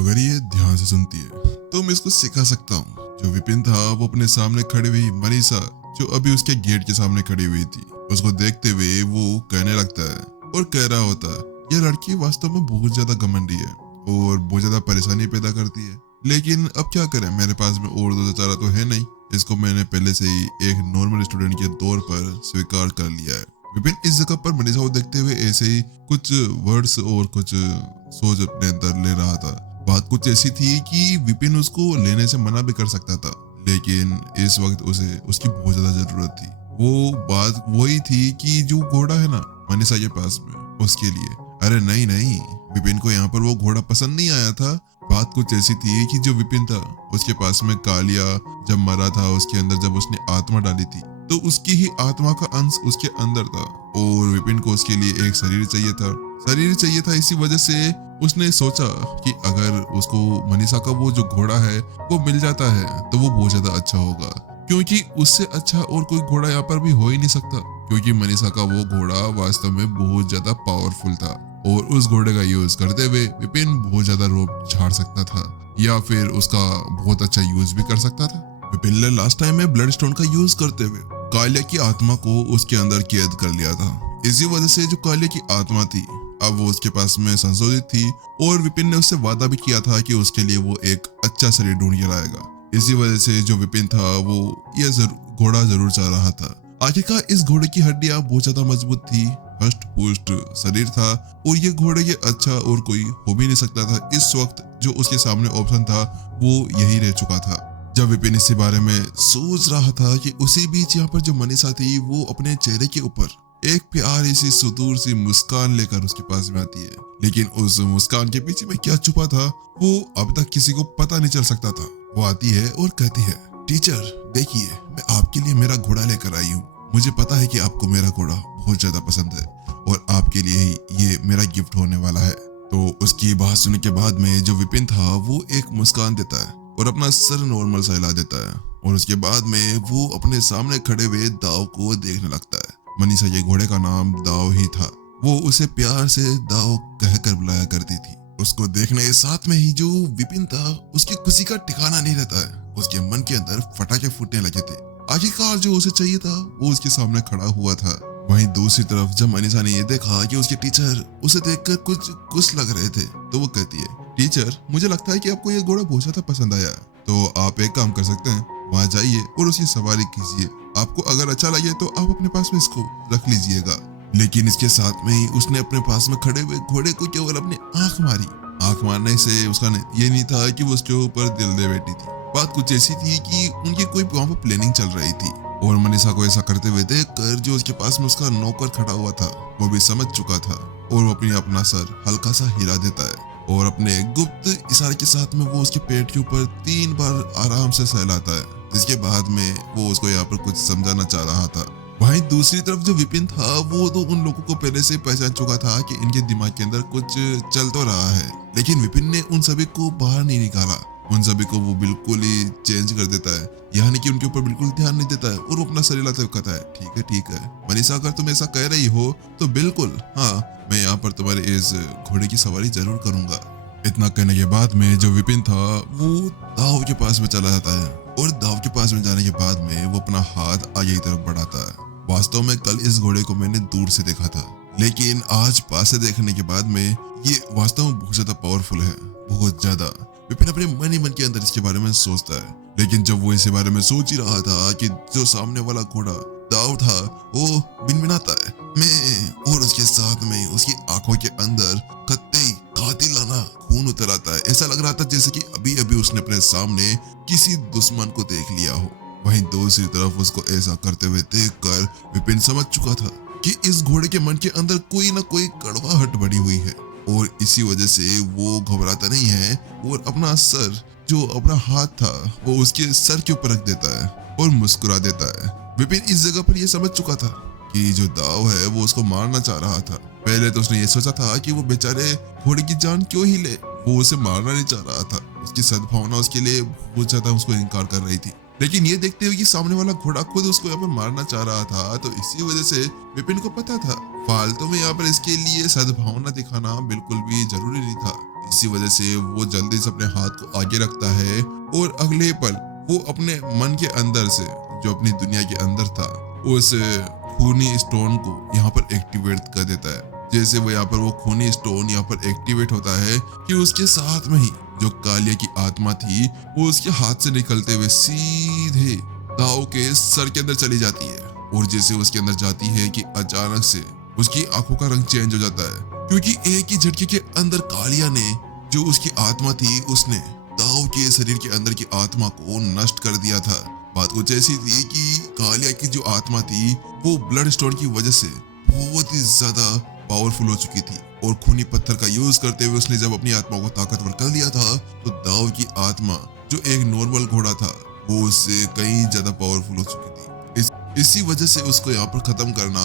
अगर ये ध्यान से सुनती है तो मैं इसको सिखा सकता हूँ। जो विपिन था वो अपने सामने खड़ी हुई मनीषा, जो अभी उसके गेट के सामने खड़ी हुई थी, उसको देखते हुए वो कहने लगता है और कह रहा होता है, ये लड़की वास्तव में बहुत ज्यादा घमंडी है और बहुत ज्यादा परेशानी पैदा करती है। लेकिन अब क्या करें, मेरे पास में और दूसरा चारा तो है नहीं। इसको मैंने पहले से ही एक नॉर्मल स्टूडेंट के तौर पर स्वीकार कर लिया है। विपिन इस जगह पर मनीषा को देखते हुए ऐसे ही कुछ वर्ड्स और कुछ सोच अपने अंदर ले रहा था। बात कुछ ऐसी थी कि विपिन उसको लेने से मना भी कर सकता था, लेकिन इस वक्त उसे उसकी बहुत ज्यादा जरूरत थी। वो बात वही थी कि जो घोड़ा है ना मनीषा के पास में, उसके लिए। अरे नहीं नहीं, विपिन को यहाँ पर वो घोड़ा पसंद नहीं आया था। बात कुछ ऐसी थी कि जो विपिन था उसके पास में कालिया जब मरा था, उसके अंदर जब उसने आत्मा डाली थी तो उसकी ही आत्मा का अंश उसके अंदर था और विपिन को उसके लिए एक शरीर चाहिए था। शरीर चाहिए था, इसी वजह से उसने सोचा कि अगर उसको मनीषा का वो जो घोड़ा है वो मिल जाता है तो वो बहुत ज्यादा अच्छा होगा, क्योंकि उससे अच्छा और कोई घोड़ा यहाँ पर भी हो ही नहीं सकता। क्योंकि मनीषा का वो घोड़ा वास्तव में बहुत ज्यादा पावरफुल था और उस घोड़े का यूज करते हुए विपिन बहुत ज्यादा रोब झाड़ सकता था या फिर उसका बहुत अच्छा यूज भी कर सकता था। विपिन ने लास्ट टाइम में ब्लड स्टोन का यूज करते हुए कालिया की आत्मा को उसके अंदर कैद कर लिया था। इसी वजह से जो कालिया की आत्मा थी अब वो उसके पास में संशोधित थी और विपिन ने उससे वादा भी किया था कि उसके लिए वो एक अच्छा शरीर ढूंढ के लाएगा। इसी वजह से जो विपिन था वो ये घोड़ा जरूर चाह रहा था। आखिरकार इस घोड़े की हड्डियां बहुत ज्यादा मजबूत थी, हष्ट पुष्ट शरीर था और ये घोड़े ये अच्छा और कोई हो भी नहीं सकता था। इस वक्त जो उसके सामने ऑप्शन था वो यही रह चुका था। जब विपिन इस बारे में सोच रहा था कि उसी बीच यहाँ पर जो मनीषा थी वो अपने चेहरे के ऊपर एक प्यारी सी सुदूर सी मुस्कान लेकर उसके पास में आती है। लेकिन उस मुस्कान के पीछे में क्या छुपा था वो अब तक किसी को पता नहीं चल सकता था। वो आती है और कहती है, टीचर देखिए, मैं आपके लिए मेरा घोड़ा लेकर आई हूँ। मुझे पता है कि आपको मेरा घोड़ा बहुत ज्यादा पसंद है और आपके लिए ही ये मेरा गिफ्ट होने वाला है। तो उसकी बात सुनने के बाद में जो विपिन था वो एक मुस्कान देता है और अपना सर नॉर्मल सा हिला देता है और उसके बाद में वो अपने सामने खड़े हुए दाव को देखने लगता है। मनीषा के घोड़े का नाम दाव ही था। वो उसे प्यार से दाव कहकर बुलाया करती थी। उसको देखने के साथ में ही जो विपिन था उसकी खुशी का ठिकाना नहीं रहता है। उसके मन के अंदर फटाके फूटने लगे थे। आखिरकार जो उसे चाहिए था वो उसके सामने खड़ा हुआ था। वहीं दूसरी तरफ जब मनीषा ने ये देखा कि उसके टीचर उसे देखकर कुछ खुश लग रहे थे तो वो कहती है, टीचर मुझे लगता है कि आपको ये घोड़ा बहुत ज्यादा पसंद आया, तो आप एक काम कर सकते हैं, वहाँ जाइए और उसकी सवारी कीजिए। आपको अगर अच्छा लगे तो आप अपने पास में इसको रख लीजिएगा। लेकिन इसके साथ में ही उसने अपने पास में खड़े हुए घोड़े को केवल अपनी आंख मारी। आंख मारने से उसका ये नहीं था कि वो उसके ऊपर दिल दे बैठी थी। बात कुछ ऐसी थी कि उनकी कोई वहाँ पर प्लानिंग चल रही थी और मनीषा को ऐसा करते हुए देखकर जो उसके पास में उसका नौकर खड़ा हुआ था वो भी समझ चुका था और वो अपना सर हल्का सा हिला देता है और अपने गुप्त इशारे के साथ में वो उसके पेट के ऊपर 3 बार आराम से सहलाता है, जिसके बाद में वो उसको यहाँ पर कुछ समझाना चाह रहा था। वहीं दूसरी तरफ जो विपिन था वो तो उन लोगों को पहले से पहचान चुका था कि इनके दिमाग के अंदर कुछ चल तो रहा है, लेकिन विपिन ने उन सभी को बाहर नहीं निकाला। उन सभी को वो बिल्कुल ही चेंज कर देता है, यानी कि उनके ऊपर बिल्कुल ध्यान नहीं देता है और वो अपना शरीर लाते हुए कहता है, ठीक है मनीषा, अगर तुम ऐसा कह रही हो तो बिल्कुल हाँ, मैं यहाँ पर तुम्हारे इस घोड़े की सवारी जरूर करूंगा। इतना कहने के बाद में जो विपिन था वो दाव के पास में चला जाता है और दाव के पास में जाने के बाद में वो अपना हाथ आगे की तरफ बढ़ाता है। वास्तव में कल इस घोड़े को मैंने दूर से देखा था, लेकिन आज पास से देखने के बाद में ये वास्तव में बहुत ज्यादा पावरफुल है, बहुत ज्यादा। विपिन अपने मन ही मन के अंदर इसके बारे में सोचता है, लेकिन जब वो इसके बारे में सोच ही रहा था कि जो सामने वाला घोड़ा दाव था वो बिनबिनाता है मैं, और उसके साथ में उसकी आंखों के अंदर कत्ई कातिलाना खून उतर आता है। ऐसा लग रहा था जैसे कि अभी अभी उसने अपने सामने किसी दुश्मन को देख लिया हो। वहीं दूसरी तरफ उसको ऐसा करते हुए देखकर विपिन समझ चुका था कि इस घोड़े के मन के अंदर कोई ना कोई कड़वाहट बढ़ी हुई है और इसी वजह से वो घबराता नहीं है और अपना सर, जो अपना हाथ था वो उसके सर के ऊपर रख देता है और मुस्कुरा देता है। विपिन इस जगह पर यह समझ चुका था कि जो दाव है वो उसको मारना चाह रहा था। पहले तो उसने ये सोचा था कि वो बेचारे घोड़े की जान क्यों ही ले, वो उसे मारना नहीं चाह रहा था। उसकी सद्भावना उसके लिए बहुत ज्यादा उसको इनकार कर रही थी, लेकिन ये देखते हुए कि सामने वाला घोड़ा खुद उसको यहाँ पर मारना चाह रहा था तो इसी वजह से विपिन को पता था फालतू में यहाँ पर इसके लिए सद्भावना दिखाना बिल्कुल भी जरूरी नहीं था। इसी वजह से वो जल्दी से अपने हाथ को आगे रखता है और अगले पल वो अपने मन के अंदर से, जो अपनी दुनिया के अंदर था, उस खूनी स्टोन को यहाँ पर एक्टिवेट कर देता है। जैसे वो यहाँ पर वो खूनी स्टोन यहाँ पर एक्टिवेट होता है कि उसके साथ में ही जो कालिया की आत्मा थी वो उसके हाथ से निकलते हुए सीधे दाओ के सर के अंदर चली जाती है। और जैसे उसके अंदर जाती है कि अचानक से उसकी आंखों का रंग चेंज हो जाता है, क्योंकि एक ही झटके के अंदर कालिया ने, जो उसकी आत्मा थी, उसने दाओ के शरीर के अंदर की आत्मा को नष्ट कर दिया था। बात कुछ ऐसी थी कि कालिया की जो आत्मा थी वो ब्लड स्टोन की वजह से बहुत ही ज्यादा पावरफुल हो चुकी थी और खूनी पत्थर का यूज करते हुए उसने जब अपनी आत्मा को ताकतवर कर लिया था तो दाओ की आत्मा, जो एक नॉर्मल घोड़ा था, वो उससे कहीं ज्यादा पावरफुल हो चुकी थी। इसी वजह से उसको यहाँ पर खत्म करना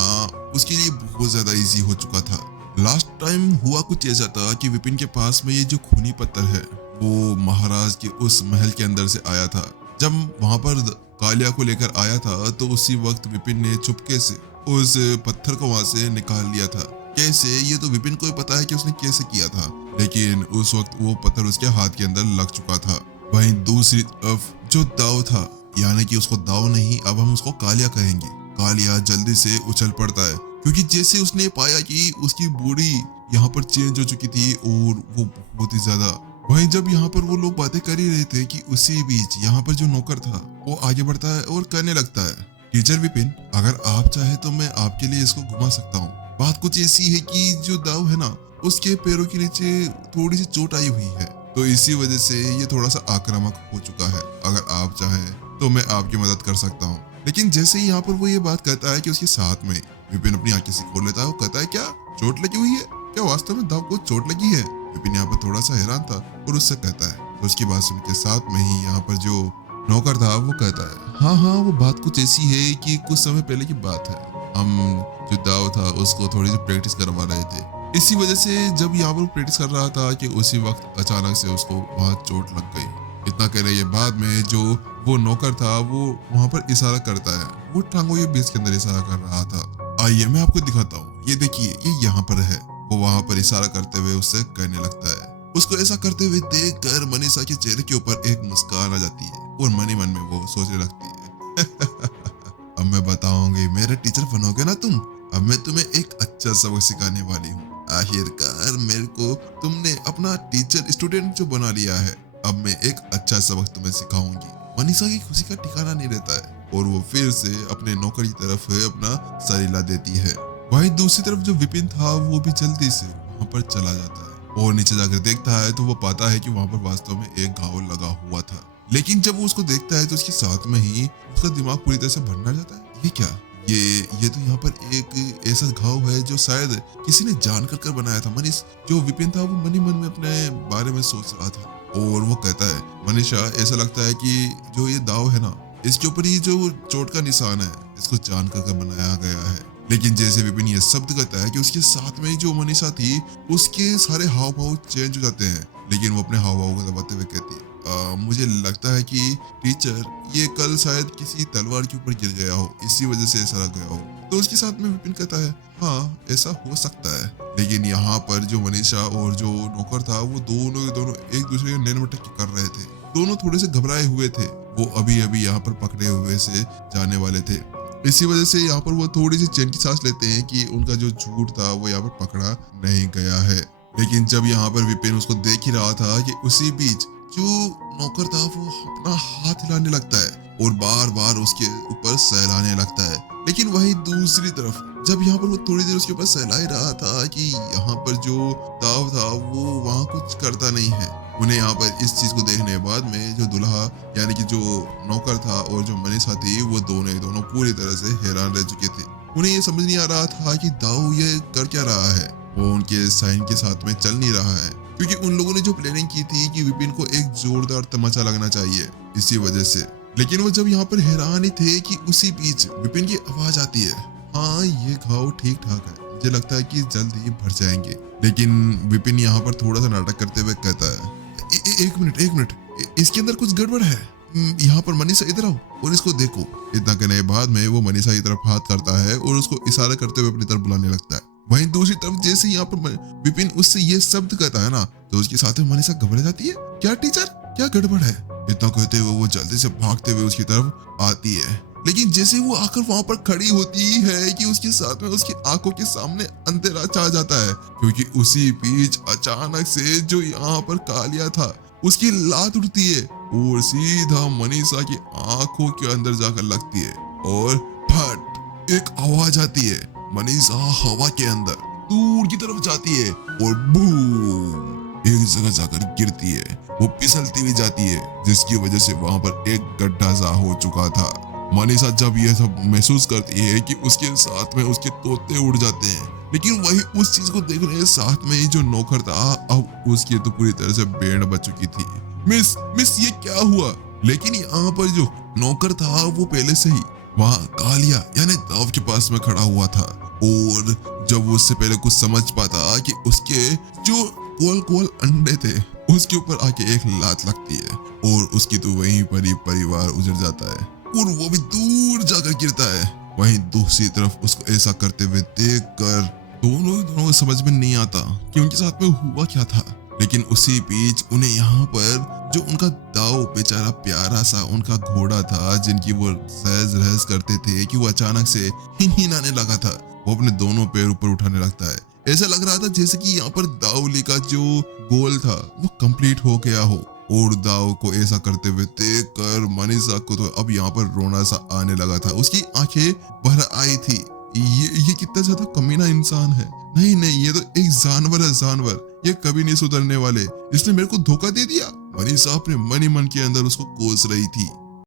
उसके लिए बहुत ज्यादा इजी हो चुका था। लास्ट टाइम हुआ कुछ ऐसा था कि विपिन के पास में ये जो खूनी पत्थर है वो महाराज के उस महल के अंदर से आया था। जब वहां पर कालिया को लेकर आया था तो उसी वक्त विपिन ने चुपके से उस पत्थर को वहां से निकाल लिया था। कैसे, ये तो विपिन को ही पता है कि उसने कैसे किया था, लेकिन उस वक्त वो पत्थर उसके हाथ के अंदर लग चुका था। वहीं दूसरी तरफ जो दाव था, यानी कि उसको दाव नहीं, अब हम उसको कालिया कहेंगे, कालिया जल्दी से उछल पड़ता है, क्योंकि जैसे उसने पाया कि उसकी बॉडी यहाँ पर चेंज हो चुकी थी और वो बहुत ही ज्यादा। वहीं जब यहाँ पर वो लोग बातें कर ही रहे थे कि उसी बीच यहाँ पर जो नौकर था वो आगे बढ़ता है और कहने लगता है, टीचर विपिन, अगर आप चाहे तो मैं आपके लिए इसको घुमा सकता हूँ। बात कुछ ऐसी है कि जो दाव है ना, उसके पैरों के नीचे थोड़ी सी चोट आई हुई है, तो इसी वजह से ये थोड़ा सा आक्रामक हो चुका है। अगर आप चाहें तो मैं आपकी मदद कर सकता हूँ। लेकिन जैसे ही यहाँ पर वो ये बात कहता है कि उसके साथ में विपिन अपनी आंखें से खोल लेता है। वो कहता है, क्या चोट लगी हुई है? क्या वास्तव में दाव को चोट लगी है? विपिन यहाँ पर थोड़ा सा हैरान था और उससे कहता है, तो उसकी बात सुन के साथ में ही यहाँ पर जो नौकर था वो कहता है, हाँ हाँ, वो बात कुछ ऐसी है कि कुछ समय पहले की बात है, हम जो दाव था उसको थोड़ी सी प्रैक्टिस करवा रहे थे। इसी वजह से जब यहाँ पर प्रैक्टिस कर रहा था कि उसी वक्त अचानक से उसको वहां चोट लग गई। इतना कह रहे, बाद में जो वो नौकर था वो वहां पर इशारा करता है, वो टांगों के बीच के अंदर इशारा कर रहा था। आइए मैं आपको दिखाता हूँ, ये देखिए, ये यहाँ पर है। वो वहां पर इशारा करते हुए उससे कहने लगता है। उसको ऐसा करते हुए देखकर मनीषा के चेहरे के ऊपर एक मुस्कान आ जाती है और मन ही मन में वो सोचने लगती है अब मैं बताऊंगी, मेरे टीचर बनोगे ना तुम, अब मैं तुम्हें एक अच्छा सबक सिखाने वाली हूँ। आखिरकार मेरे को तुमने अपना टीचर स्टूडेंट जो बना लिया है, अब मैं एक अच्छा सबक तुम्हें सिखाऊंगी। मनीषा की खुशी का ठिकाना नहीं रहता है और वो फिर से अपने नौकर की तरफ अपना सर हिला देती है। वहीं दूसरी तरफ जो विपिन था वो भी जल्दी से वहां पर चला जाता है और नीचे जाकर देखता है तो वो पाता है कि वहां पर वास्तव में एक घाव लगा हुआ था। लेकिन जब वो उसको देखता है तो उसके साथ में ही उसका दिमाग पूरी तरह से भरना जाता है। ये क्या, ये तो यहाँ पर एक ऐसा घाव है जो शायद किसी ने जानकर कर बनाया था। मनीष, जो विपिन था, वो मन ही मन में अपने बारे में सोच रहा था और वो कहता है, मनीषा, ऐसा लगता है कि जो ये दाव है ना, इसके ऊपर ये जो चोट का निशान है, इसको जानकर बनाया गया है। लेकिन जैसे विपिन ये शब्द कहता है कि उसके साथ में जो मनीषा थी उसके सारे हाव भाव चेंज हो जाते हैं, लेकिन वो अपने हाव भाव को दबाते हुए कहती है, मुझे लगता है कि टीचर, ये कल शायद किसी तलवार के ऊपर गिर गया हो, इसी वजह से ऐसा लग गया हो। तो उसके साथ में विपिन कहता है, हाँ ऐसा हो सकता है। लेकिन यहाँ पर जो मनीषा और जो नौकर था वो दोनों एक दूसरे को नैन मटक कर रहे थे। दोनों थोड़े से घबराए हुए थे, वो अभी अभी यहाँ पर पकड़े हुए से जाने वाले थे। इसी वजह से यहाँ पर वो थोड़ी सी चैन की सांस लेते हैं कि उनका जो झूठ था वो यहाँ पर पकड़ा नहीं गया है। लेकिन जब यहाँ पर विपिन उसको देख ही रहा था कि उसी बीच जो नौकर था वो अपना हाथ हिलाने लगता है और बार बार उसके ऊपर सहलाने लगता है। लेकिन वही दूसरी तरफ जब यहाँ पर वो थोड़ी देर उसके ऊपर सहला ही रहा था कि यहाँ पर जो दाव था वो वहाँ कुछ करता नहीं है। उन्हें यहाँ पर इस चीज को देखने के बाद में जो दुल्हा यानी कि जो नौकर था और जो मनीषा थी वो दोनों पूरी तरह से हैरान रह चुके थे। उन्हें ये समझ नहीं आ रहा था कि दाऊ ये कर क्या रहा है, वो उनके साइन के साथ में चल नहीं रहा है, क्योंकि उन लोगों ने जो प्लानिंग की थी कि विपिन को एक जोरदार तमाचा लगना चाहिए इसी वजह से। लेकिन वो जब यहाँ पर हैरान ही थे कि उसी बीच विपिन की आवाज आती है, हाँ ये घाव ठीक ठाक है, मुझे लगता है कि जल्द ही भर जाएंगे। लेकिन विपिन यहाँ पर थोड़ा सा नाटक करते हुए कहता है, एक मिनट, इसके अंदर कुछ गड़बड़ है। यहाँ पर मनीषा, इधर आओ और इसको देखो। इतना कहने के बाद में वो मनीषा की तरफ हाथ करता है और उसको इशारा करते हुए अपनी तरफ बुलाने लगता है। वहीं दूसरी तरफ जैसे यहाँ पर विपिन उससे ये शब्द कहता है ना, तो उसके साथ में मनीषा घबरा जाती है। क्या टीचर, क्या गड़बड़ है? इतना कहते हुए वो जल्दी से भागते हुए उसकी तरफ आती है, लेकिन जैसे वो आकर वहां पर खड़ी होती है कि उसके साथ में उसकी आंखों के सामने अंधेरा छा जाता है, क्योंकि उसी बीच अचानक से जो यहाँ पर कालिया था उसकी लात उड़ती है और सीधा मनीषा की आंखों के अंदर जाकर लगती है और फट एक आवाज आती है। मनीषा हवा के अंदर दूर की तरफ जाती है और बूम एक जगह जाकर गिरती है। वो फिसलती भी जाती है, जिसकी वजह से वहां पर एक गड्ढा सा हो चुका था। मनीषा जब यह सब महसूस करती है कि उसके साथ में उसके तोते उड़ जाते हैं, लेकिन वही उस चीज को देख रहे साथ में ही जो नौकर था, अब उसकी तो पूरी तरह से बैंड बज चुकी थी। मिस ये क्या हुआ? लेकिन यहाँ पर जो नौकर था वो पहले से ही वहाँ कालिया यानी दाव के पास में खड़ा हुआ था, और जब वो उससे पहले कुछ समझ पाता कि उसके जो गोल गोल अंडे थे उसके ऊपर आके एक लात लगती है और उसकी तो वहीं पर ही परिवार उजड़ जाता है और वो भी दूर जाकर गिरता है। वहीं दूसरी तरफ उसको ऐसा करते हुए देखकर दोनों को समझ में नहीं आता कि उनके साथ में हुआ क्या था। लेकिन उसी बीच उन्हें यहाँ पर जो उनका दाव बेचारा प्यारा सा उनका घोड़ा था, जिनकी वो सहज रहस करते थे, कि वो अचानक से हिन आने लगा था। वो अपने दोनों पैर ऊपर उठाने लगता है। ऐसा लग रहा था जैसे कि यहाँ पर दावली का जो गोल था वो कंप्लीट हो गया हो। और दाव को ऐसा करते हुए देखकर मनीषा को तो अब यहाँ पर रोना सा आने लगा था। उसकी आंखें भर आई थी। ये कितना ज्यादा कमीना इंसान है। नहीं, ये तो एक जानवर है, जानवर। ये कभी नहीं सुधरने वाले। इसने मेरे को धोखा दे दिया। मनीषा अपने मन ही मन के अंदर उसको कोस रही थी।